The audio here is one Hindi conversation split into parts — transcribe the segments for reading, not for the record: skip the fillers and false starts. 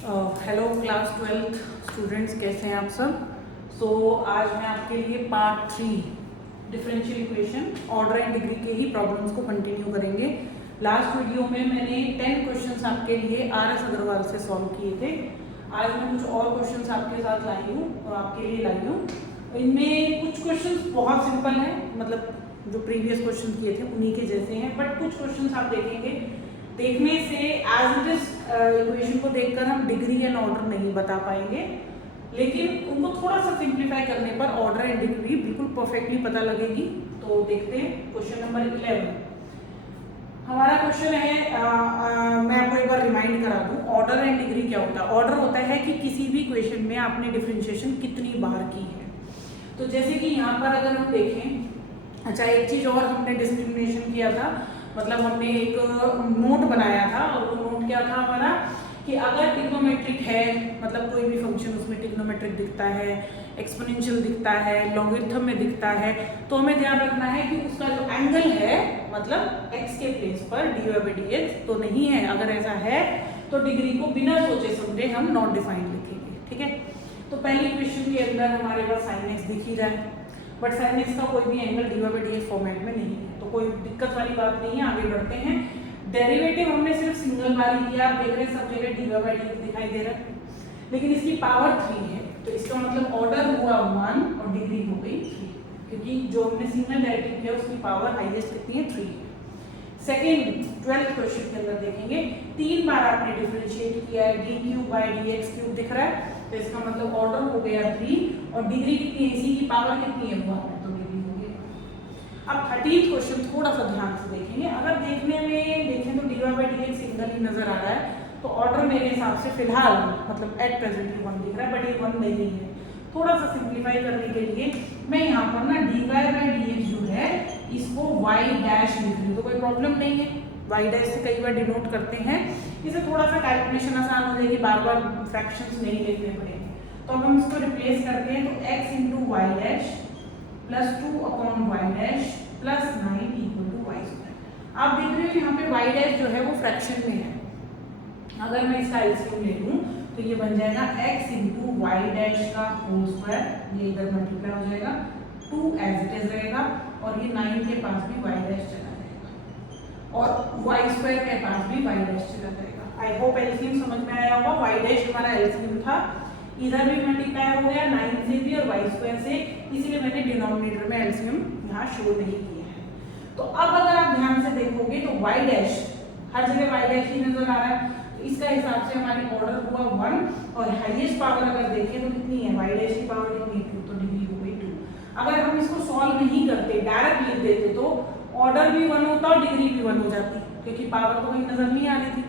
हेलो क्लास 12th स्टूडेंट्स, कैसे हैं आप सब। आज मैं आपके लिए part 3 differential equation order and degree के ही प्रॉब्लम्स को कंटिन्यू करेंगे। लास्ट वीडियो में मैंने 10 क्वेश्चंस आपके लिए RS अग्रवाल से सॉल्व किए थे। आज मैं कुछ और क्वेश्चंस आपके साथ लाई हूँ और आपके लिए लाई हूँ। इनमें कुछ क्वेश्चंस बहुत सिंपल हैं, मतलब जो प्रीवियस क्वेश्चन किए थे उन्हीं के जैसे हैं, बट कुछ क्वेश्चंस आप देखेंगे, देखने से एज इट इज इक्वेशन को देखकर हम डिग्री एंड ऑर्डर नहीं बता पाएंगे, लेकिन उनको थोड़ा सा सिंप्लीफाई करने पर ऑर्डर एंड डिग्री बिल्कुल परफेक्टली पता लगेगी। तो देखते हैं क्वेश्चन नंबर 11। हमारा क्वेश्चन है, मैं आपको एक बार रिमाइंड करा दूं, ऑर्डर एंड डिग्री क्या होता है। ऑर्डर होता है कि किसी भी क्वेश्चन में आपने डिफरेंशिएशन कितनी बार की है। तो जैसे कि यहाँ पर अगर हम देखें, अच्छा एक चीज और हमने डिस्क्रिमिनेशन किया था, मतलब हमने एक नोट बनाया था और वो नोट क्या था हमारा कि अगर ट्रिग्नोमेट्रिक है, मतलब कोई भी फंक्शन उसमें ट्रिग्नोमेट्रिक दिखता है, एक्सपोनेंशियल दिखता है, लॉगरिथम में दिखता है, तो हमें ध्यान रखना है कि उसका जो एंगल है, मतलब x के प्लेस पर dy/dx तो नहीं है। अगर ऐसा है तो डिग्री को बिना सोचे समझे हम नॉट डिफाइंड लिखेंगे, ठीक है। तो पहली क्वेश्चन के अंदर हमारे पास sin x दिख ही रहा है, बट sin x का कोई भी एंगल dy/dx फॉर्मेट में नहीं है, तो कोई दिक्कत वाली बात नहीं है। आगे बढ़ते हैं। डेरिवेटिव हमने सिर्फ सिंगल बार ही किया, आप देख रहे हैं सब जगह dy/dx दिखाई दे रहा है, लेकिन इसकी पावर 3 है, तो इसका मतलब ऑर्डर हुआ 1 और डिग्री हो गई 3, क्योंकि जो हमने सिंगल डेरिवेटिव किया उसकी पावर हाईएस्ट कितनी है, 3 है। सेकेंड 12th क्वेश्चन के अंदर देखेंगे, 3 बार आपने डिफरेंशिएट किया है, d3/dx³ दिख रहा है, तो इसका मतलब ऑर्डर हो गया 3 और डिग्री कितनी है, इसी की पावर कितनी है 1 है, तो डिग्री हो गई। अब 13th क्वेश्चन थोड़ा सा ध्यान से देखेंगे। अगर देखने में देखें तो dy/dx सिंगल ही नजर आ रहा है, तो ऑर्डर मेरे हिसाब से फिलहाल मतलब एट प्रेजेंट 1 दिख रहा है, बट ये 1 नहीं है। थोड़ा सा सिंप्लीफाई करने के लिए मैं यहाँ पर ना dy/dx जो है इसको y डैश लिख रही हूँ, तो कोई प्रॉब्लम नहीं है। y डैश से कई बार डिनोट करते हैं, इसे थोड़ा सा कैलकुलेशन आसान हो जाएगी, बार बार फ्रैक्शंस नहीं लिखने पड़ेंगे। तो अब हम इसको रिप्लेस करते हैं, तो x into y dash plus 2/y dash plus 9 equal to y square. आप देख रहे हो यहाँ पे y डैश जो है वो फ्रैक्शन में है, अगर मैं इसका एलसीएम ले लूँ तो ये बन जाएगा x इंटू वाई डैश का होल स्क्वायर, ये इधर मल्टीप्लाई हो जाएगा, 2 एज इट इज रहेगा, और ये 9 के पास भी y डैश चला जाएगा और y स्क्वायर के पास भी y डैश चला जाएगा। आई होप एलसीएम समझ में आया होगा। y डैश हमारा एलसीएम था, इधर भी मल्टीप्लाई हो गया 9 से भी और y स्क्वायर से, इसीलिए मैंने डिनोमिनेटर में एलसीएम यहाँ शो नहीं किया है। तो अब अगर आप ध्यान से देखोगे तो y डैश हर जगह y डैश ही नजर आ रहा है, तो इसका हिसाब से हमारी ऑर्डर हुआ 1 और हाईएस्ट पावर अगर देखें तो कितनी है, y डैश की पावर कितनी है 2, तो डिग्री हो गई 2। अगर हम इसको सॉल्व नहीं करते, डायरेक्ट लिख देते, तो ऑर्डर भी 1 होता और डिग्री भी 1 हो जाती, क्योंकि पावर तो कहीं नजर नहीं आ रही थी।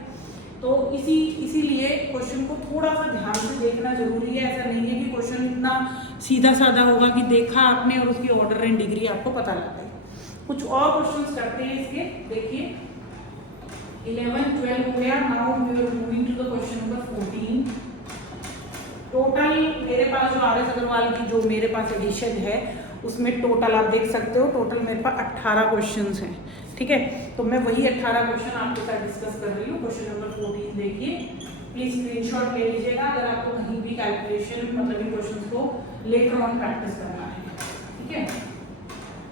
तो इसीलिए क्वेश्चन को थोड़ा सा ध्यान से देखना जरूरी है। ऐसा नहीं है कि क्वेश्चन इतना सीधा साधा होगा कि देखा आपने और उसकी ऑर्डर एंड डिग्री आपको पता लगा है। कुछ और क्वेश्चंस करते हैं इसके, देखिए 11 12 हो गया। Now we are moving to the question number 14। Total मेरे पास जो RS अग्रवाल की जो मेरे पास एडिशन है उसमें टोटल आप देख सकते हो, टोटल मेरे पास 18 क्वेश्चंस हैं, ठीक है। तो मैं वही 18 क्वेश्चन आपके साथ डिस्कस कर रही हूँ। क्वेश्चन नंबर 14 देखिए, प्लीज स्क्रीनशॉट ले लीजिएगा अगर आपको कहीं भी कैलकुलेशन मतलब इन क्वेश्चंस को लेटर ऑन प्रैक्टिस करना है, ठीक है।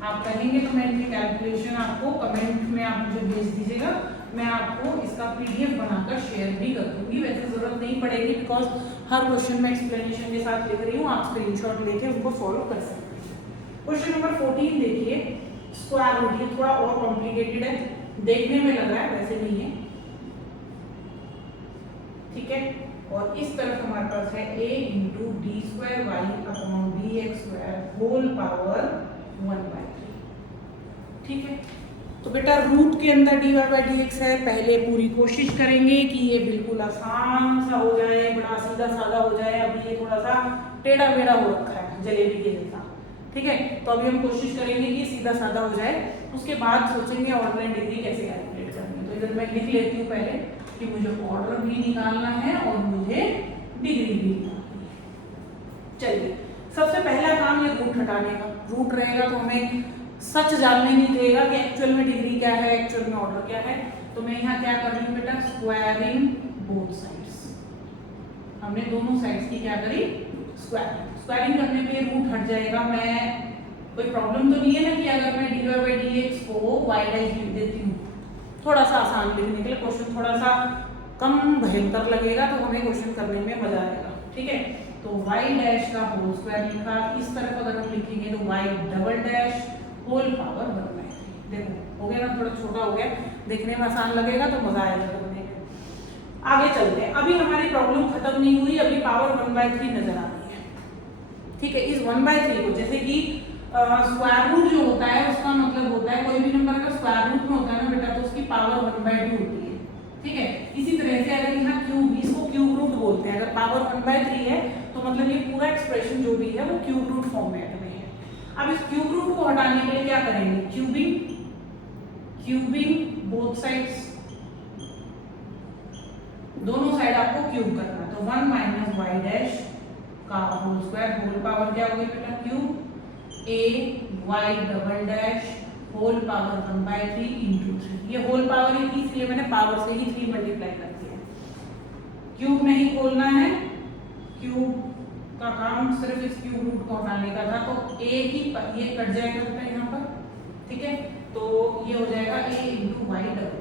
आप कहेंगे तो मैं इनकी कैलकुलेशन आपको कमेंट में आप मुझे भेज दीजिएगा, मैं आपको इसका PDF बनाकर शेयर भी कर दूंगी। वैसे जरूरत नहीं पड़ेगी, बिकॉज हर क्वेश्चन में एक्सप्लेनेशन के साथ लिख रही हूँ, आप स्क्रीनशॉट लेके उनको फॉलो कर सकते हैं। क्वेश्चन नंबर 14 देखिए, स्क्वायर रूट, ये थोड़ा और कॉम्प्लिकेटेड है, देखने में लग रहा है वैसे नहीं है, ठीक है। और इस तरफ हमारे पास है a into d²y/dx² whole power 1/3, ठीक है। तो बेटा रूट के अंदर dy/dx है, पहले पूरी कोशिश करेंगे कि ये बिल्कुल आसान सा हो जाए, बड़ा सीधा साधा हो जाए। अभी ये थोड़ा सा टेढ़ा मेढ़ा हो रखा है जलेबी के जैसा, ठीक है। तो अभी हम कोशिश करेंगे कि सीधा साधा हो जाए, उसके बाद सोचेंगे ऑर्डर एंड डिग्री कैसे कैलकुलेट करनी है। तो इधर मैं लिख लेती हूँ पहले कि मुझे ऑर्डर भी निकालना है और मुझे डिग्री भी निकालनी है। चलिए, सबसे पहला काम ये रूट हटाने का। रूट रहेगा तो हमें सच जानने नहीं देगा कि एक्चुअल में डिग्री क्या है, एक्चुअल में ऑर्डर क्या है। तो मैं यहाँ क्या कर रही हूँ बेटा, स्क्वायरिंग बोथ साइड्स, हमने दोनों साइड्स की क्या करी, स्क्वायरिंग करने पे रूट हट जाएगा। मैं कोई प्रॉब्लम तो नहीं है ना कि अगर मैं dy/dx को y' लिख देती हूँ, थोड़ा सा आसान लिखने के लिए, क्वेश्चन थोड़ा सा कम भयंकर लगेगा तो हमें क्वेश्चन करने में मजा आएगा, ठीक है। तो y' का होल स्क्वायर लिखा, इस तरफ अगर हम लिखेंगे तो y" होल पावर 1/3। देखो हो गया ना, थोड़ा छोटा हो गया, देखने में आसान लगेगा तो मजा आएगा करने में। आगे चलते हैं, अभी हमारी प्रॉब्लम खत्म नहीं हुई, अभी पावर 1/3 नजर आ रही है, ठीक है। इस 1/3 को, जैसे कि स्क्वायर रूट जो होता है उसका मतलब होता है, कोई भी नंबर का स्क्वायर रूट में होता है ना बेटा, तो उसकी पावर 1/2 होती है, ठीक है। इसी तरह से अगर यहाँ क्यूब, इसको क्यूब रूट बोलते हैं, अगर पावर 1/3 है तो मतलब ये पूरा एक्सप्रेशन जो भी है वो क्यूब रूट फॉर्मेट में है। अब इस क्यूब रूट को हटाने के लिए क्या करेंगे, क्यूबिंग बोथ साइड्स, दोनों साइड आपको क्यूब करना है। तो 1 - y' का होल स्क्वायर, होल पावर क्या होगी बेटा, cube a y" whole power 1/3 into 3। ये होल पावर ही थी इसलिए मैंने पावर से ही 3 मल्टीप्लाई कर दिया। क्यूब नहीं खोलना है, क्यूब का काम सिर्फ इस क्यूब रूट को हटाने का था, तो a की ये कट जाएगा बेटा यहाँ पर, ठीक है। तो ये हो जाएगा a × y'।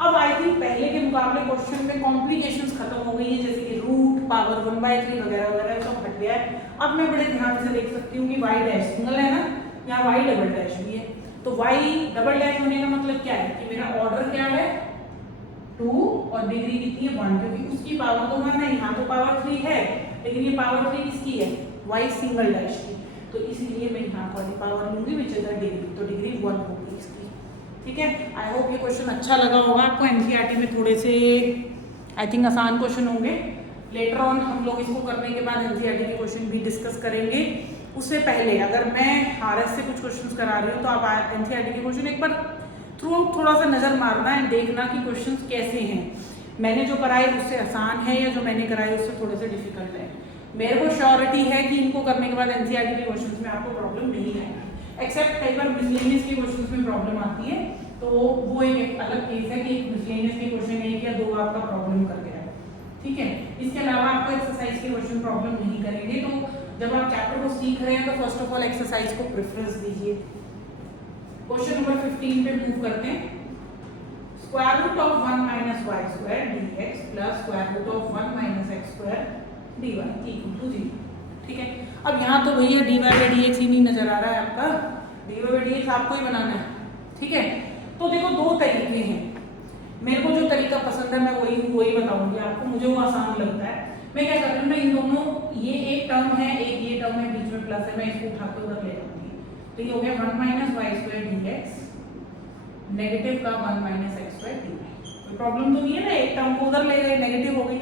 अब आई थिंक पहले के मुकाबले क्वेश्चन में कॉम्प्लिकेशंस खत्म हो गई है, जैसे कि रूट, पावर 1/3 वगैरह वगैरह सब हट गया है। अब मैं बड़े ध्यान से देख सकती हूँ कि y' सिंगल है ना, यहाँ y" भी है, तो y" होने का मतलब क्या है कि मेरा ऑर्डर क्या है 2 और डिग्री कितनी है 1, क्योंकि उसकी पावर तो 1 है, यहाँ तो पावर 3 है, लेकिन ये पावर 3 किसकी है, y" की, तो इसीलिए मैं यहाँ वाली पावर लूंगी विच इज द डिग्री, तो डिग्री 1 होगी इसकी, ठीक है। आई होप ये क्वेश्चन अच्छा लगा होगा आपको। एनसीईआरटी में थोड़े से आई थिंक आसान क्वेश्चन होंगे, लेटर ऑन हम लोग इसको करने के बाद एनसीईआरटी के क्वेश्चन भी डिस्कस करेंगे। उससे पहले अगर मैं आरएस से कुछ क्वेश्चंस करा रही हूँ तो आप एनसीईआरटी के क्वेश्चन एक बार थ्रू थोड़ा सा नजर मारना है, देखना कि क्वेश्चंस कैसे हैं, मैंने जो कराए उससे आसान है या जो मैंने कराए उससे थोड़े से डिफिकल्ट है। मेरे को श्योरिटी है कि इनको करने के बाद एनसीईआरटी के क्वेश्चंस में आपको प्रॉब्लम नहीं आएगी, एक्सेप्ट कई बार मिसलेनियस के क्वेश्चंस में प्रॉब्लम आती है, तो वो एक अलग केस है कि मिसलेनियस के क्वेश्चन 1 या 2 आपका प्रॉब्लम कर गया, ठीक है। इसके अलावा आपको एक्सरसाइज के क्वेश्चन प्रॉब्लम नहीं करेंगे। तो जब आप चैप्टर को सीख रहे हैं तो फर्स्ट ऑफ ऑल एक्सरसाइज को प्रेफरेंस दीजिए। क्वेश्चन नंबर 15 पे मूव करते हैं। Square root of 1 - y² dx plus square root of 1 - x² dy = 0, ठीक है। अब यहाँ तो भैया dy/dx ही नहीं नजर आ रहा है आपका, dy/dx आपको ही बनाना है, ठीक है। तो देखो दो तरीके हैं, मेरे को जो तरीका पसंद है मैं वही बताऊंगी आपको, मुझे वो आसान लगता है। मैं क्या कर रही हूँ, मैं इन दोनों, ये एक टर्म है, एक ये टर्म है, बीच में प्लस है, मैं इसको उठा के उधर ले जाऊंगी, तो ये हो गया 1 - y² dx नेगेटिव का 1 - x² dy। कोई प्रॉब्लम तो नहीं है ना, एक टर्म को उधर ले गए, नेगेटिव हो गई।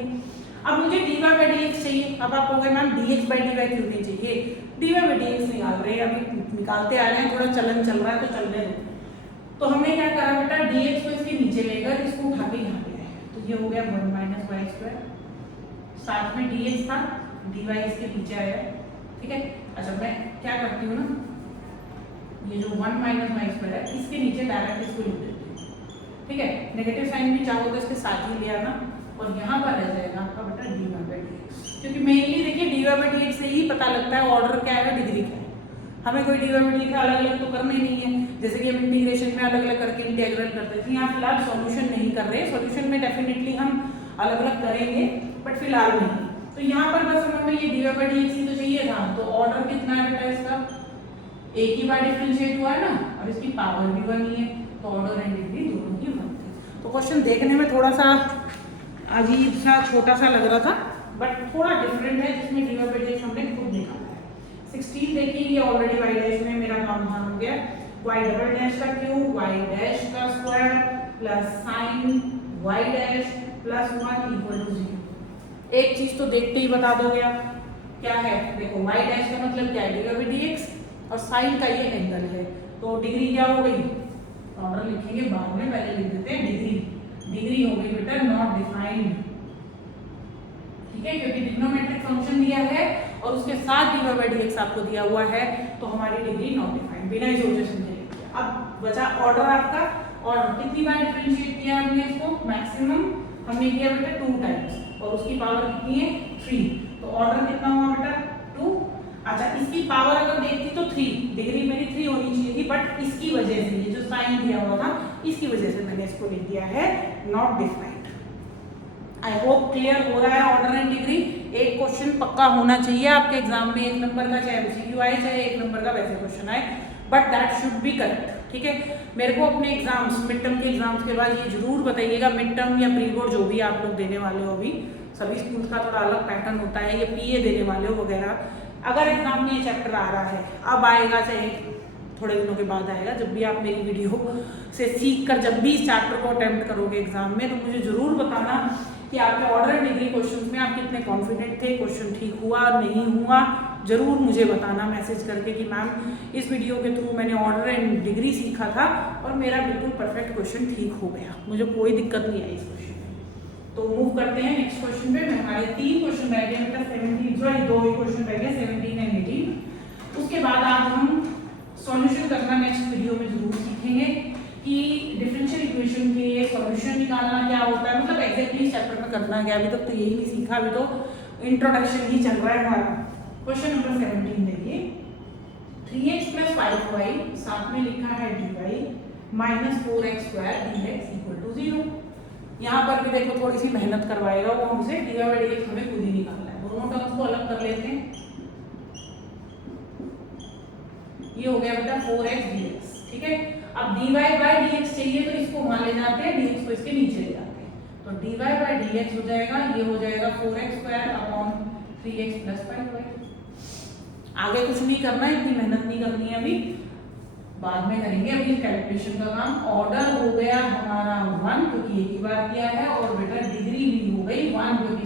अब मुझे dy/dx चाहिए। अब आप कहोगे मैम dx/dy क्यों नहीं चाहिए, dy/dx निकाल रहे हैं, अभी निकालते आ रहे हैं, थोड़ा चलन चल रहा है तो चलने दो। तो हमने क्या करा बेटा, dx को इसके नीचे लेकर इसको उठा के यहाँ ले आए, तो ये हो गया 1 - y², साथ में dx था, dy इसके नीचे आया, ठीक है। अच्छा मैं क्या करती हूँ ना, ये जो 1 - y² है इसके नीचे डायरेक्ट इसको लिख देती हूँ, ठीक है। नेगेटिव साइन भी चाहो तो इसके साथ ही ले आना, और यहाँ पर रह जाएगा आपका बेटा dy/dx, क्योंकि मेनली देखिए dy/dx से ही पता लगता है ऑर्डर क्या है, डिग्री क्या है। हमें कोई dy/dx अलग अलग तो करना ही नहीं है, जैसे कि हम इंटीग्रेशन में अलग अलग करके इंटीग्रल करते थे, यहाँ फिलहाल सॉल्यूशन नहीं कर रहे, सॉल्यूशन में डेफिनेटली हम अलग अलग करेंगे बट फिलहाल नहीं। तो यहाँ पर बस हमें ये dy/dx ही तो चाहिए था, तो ऑर्डर कितना है बेटा इसका, एक ही बार डिफरेंशिएट हुआ है ना, और इसकी पावर भी 1 ही है, तो ऑर्डर एंड डिग्री दोनों ही 1 थे। तो क्वेश्चन देखने में थोड़ा सा अजीब सा छोटा सा लग रहा था, बट थोड़ा डिफरेंट है, जिसमें dy/dx हमने खुद निकाला है। 16 देखिए, ये ऑलरेडी y' में मेरा काम हो गया, y" का क्यूब, y' का square plus sign y' plus 1 = 0। एक चीज तो देखते ही बता दोगे आप, क्या है, देखो y' का मतलब क्या है, dy/dx, और साइन का ये एंगल है, तो डिग्री क्या हो गई, ऑर्डर लिखेंगे बाद में, पहले लिख देते हैं डिग्री हो गई बेटा नॉट डिफाइंड, ठीक है, क्योंकि ट्रिग्नोमेट्रिक फंक्शन दिया है और उसके साथ dy/dx आपको दिया हुआ है, तो हमारी डिग्री नॉट डिफाइंड बिना इक्वेशन के। अब बचा ऑर्डर आपका, और कितनी बार डिफरेंशिएट किया हमने इसको, मैक्सिमम हमने किया बेटा 2 टाइम्स, और उसकी पावर कितनी है 3, तो ऑर्डर कितना हुआ बेटा 2। अच्छा इसकी पावर अगर देखती तो 3, डिग्री मेरी 3 होनी चाहिए थी, बट इसकी वजह से ये जो साइन दिया हुआ था इसकी वजह से मैंने इसको लिख दिया है not defined. I hope clear हो रहा है ऑर्डर एंड डिग्री। एक क्वेश्चन पक्का होना चाहिए आपके एग्जाम में 1 नंबर का, चाहे MCQ आए चाहे 1 नंबर का वैसे क्वेश्चन आए, but that should be correct. ठीक है, मेरे को अपने एग्जाम्स मिड टर्म के एग्जाम्स के बाद ये जरूर बताइएगा, मिड टर्म या प्री बोर्ड जो भी आप लोग देने वाले हो, अभी सभी स्कूल का थोड़ा अलग पैटर्न होता है, या PA देने वाले हो वगैरह, अगर एग्जाम में ये चैप्टर आ रहा है, अब आएगा चाहे थोड़े दिनों के बाद आएगा, जब भी आप मेरी वीडियो से सीख कर जब भी इस चैप्टर को अटेम्प्ट करोगे एग्जाम में, तो मुझे जरूर बताना कि आपके ऑर्डर एंड डिग्री क्वेश्चंस में आप कितने कॉन्फिडेंट थे, क्वेश्चन ठीक हुआ नहीं हुआ, जरूर मुझे बताना मैसेज करके कि मैम इस वीडियो के थ्रू मैंने ऑर्डर एंड डिग्री सीखा था और मेरा बिल्कुल परफेक्ट क्वेश्चन ठीक हो गया, मुझे कोई दिक्कत नहीं आई इस क्वेश्चन में। तो मूव करते हैं नेक्स्ट क्वेश्चन पे। हमारे 3 क्वेश्चन रह गए, मतलब 17 सॉरी 2 ही क्वेश्चन रह गए, 17 एंड 18। उसके बाद आज हम सॉल्यूशन करना नेक्स्ट वीडियो में जरूर सीखेंगे कि डिफरेंशियल इक्वेशन के सॉल्यूशन निकालना क्या होता है, मतलब एग्जैक्टली इस चैप्टर में करना क्या। अभी तक तो यही नहीं सीखा, अभी तो इंट्रोडक्शन ही चल रहा है हमारा। क्वेश्चन नंबर 17 देखिए, 3x + 5y साथ में लिखा है dy - 4x² dx = 0। यहाँ पर भी देखो थोड़ी सी मेहनत करवाएगा वो हमसे, dy/dx हमें खुद ही निकालना है। दोनों टर्म्स को अलग कर लेते हैं, ये हो गया बेटा 4x dx। ठीक है, अब dy/dx चाहिए तो इसको वहां ले जाते हैं, dx को इसके नीचे ले जाते हैं, तो dy/dx हो जाएगा, ये हो जाएगा 4x² / 3x + 5y। आगे कुछ नहीं करना है, इतनी मेहनत नहीं करनी है, अभी बाद में करेंगे, अभी कैलकुलेशन का काम। ऑर्डर हो गया हमारा 1 क्योंकि एक ही बार किया है, और बेटा डिग्री भी हो गई 1 क्योंकि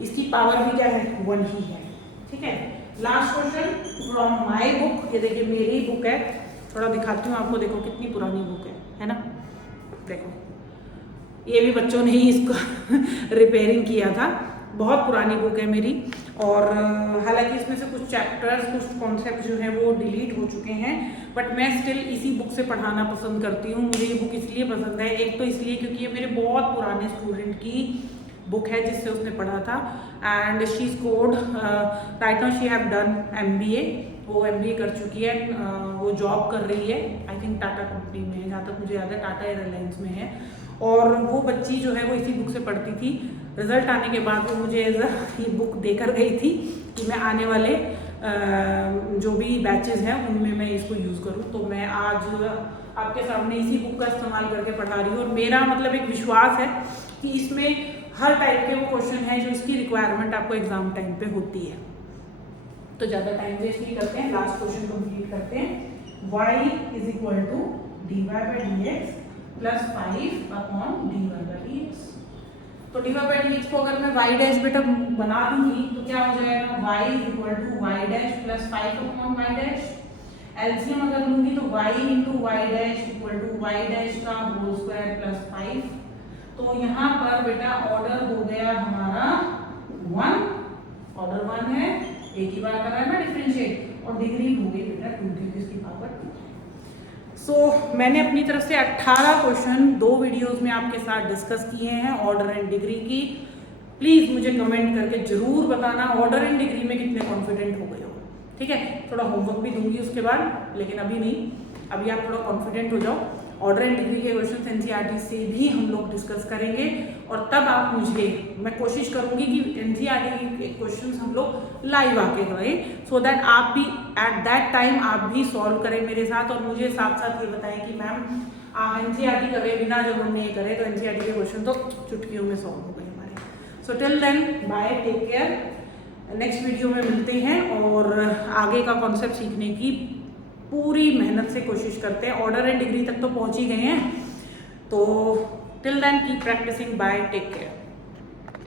इसकी पावर भी क्या है 1 ही है। ठीक है, last question from my book, ये देखिए मेरी बुक है, थोड़ा दिखाती हूँ आपको, देखो कितनी पुरानी बुक है ना। देखो ये भी बच्चों ने ही इसको रिपेयरिंग किया था, बहुत पुरानी बुक है मेरी, और हालांकि इसमें से कुछ चैप्टर्स कुछ कॉन्सेप्ट जो है वो डिलीट हो चुके हैं, बट मैं स्टिल इसी बुक से पढ़ाना पसंद करती हूँ। मुझे ये बुक इसलिए पसंद है, एक तो इसलिए क्योंकि ये मेरे बहुत पुराने स्टूडेंट की बुक है जिससे उसने पढ़ा था, and she scored right now she have done MBA, वो MBA कर चुकी है, वो जॉब कर रही है आई थिंक टाटा कंपनी में है, जहाँ तक मुझे याद है टाटा एयरलाइंस में है, और वो बच्ची जो है वो इसी बुक से पढ़ती थी। रिजल्ट आने के बाद वो मुझे ये बुक देकर गई थी कि मैं आने वाले जो भी बैचेस हैं उनमें मैं इसको यूज़ करूँ, तो मैं आज आपके सामने इसी बुक का इस्तेमाल करके पढ़ा रही हूँ, और मेरा मतलब एक विश्वास है कि इसमें हर टाइप के वो क्वेश्चन हैं जो इसकी रिक्वायरमेंट आपको एग्जाम टाइम पे होती है। तो ज़्यादा टाइम वेस्ट नहीं करते हैं, लास्ट क्वेश्चन कंप्लीट करते हैं। y = dy/dx + 5/dy/dx। तो dy/dx को अगर मैं y' बेटा बना दूंगी तो क्या हो जाएगा, y = y' + 5/y'। एलसीएम अगर लूंगी तो y × y' = y' का होल स्क्वायर + 5। तो यहाँ पर बेटा ऑर्डर हो गया हमारा 1, ऑर्डर 1 है, एक ही बार कर रहा है ना डिफरेंशिएट, और डिग्री हो गई बेटा 2 क्योंकि इसकी पावर 2। सो मैंने अपनी तरफ से 18 क्वेश्चन 2 वीडियोस में आपके साथ डिस्कस किए हैं ऑर्डर एंड डिग्री की। प्लीज़ मुझे कमेंट करके जरूर बताना ऑर्डर एंड डिग्री में कितने कॉन्फिडेंट हो गए हो। ठीक है, थोड़ा होमवर्क भी दूंगी उसके बाद, लेकिन अभी नहीं, अभी आप थोड़ा कॉन्फिडेंट हो जाओ। ऑर्डर एंड डिग्री के क्वेश्चन NCERT से भी हम लोग डिस्कस करेंगे, और तब आप मुझे, मैं कोशिश करूंगी कि NCERT के क्वेश्चंस हम लोग लाइव आके करें, सो दैट आप भी एट दैट टाइम आप भी सॉल्व करें मेरे साथ, और मुझे साथ साथ ये बताएं कि मैम NCERT करे बिना जब हमने ये करे तो NCERT के क्वेश्चन तो चुटकियों में सॉल्व हो गए हमारे। So till then bye, take care, next video में मिलते हैं, और आगे का कॉन्सेप्ट सीखने की पूरी मेहनत से कोशिश करते हैं। ऑर्डर एंड डिग्री तक तो पहुंच ही गए हैं, तो till then keep practising, bye, take care.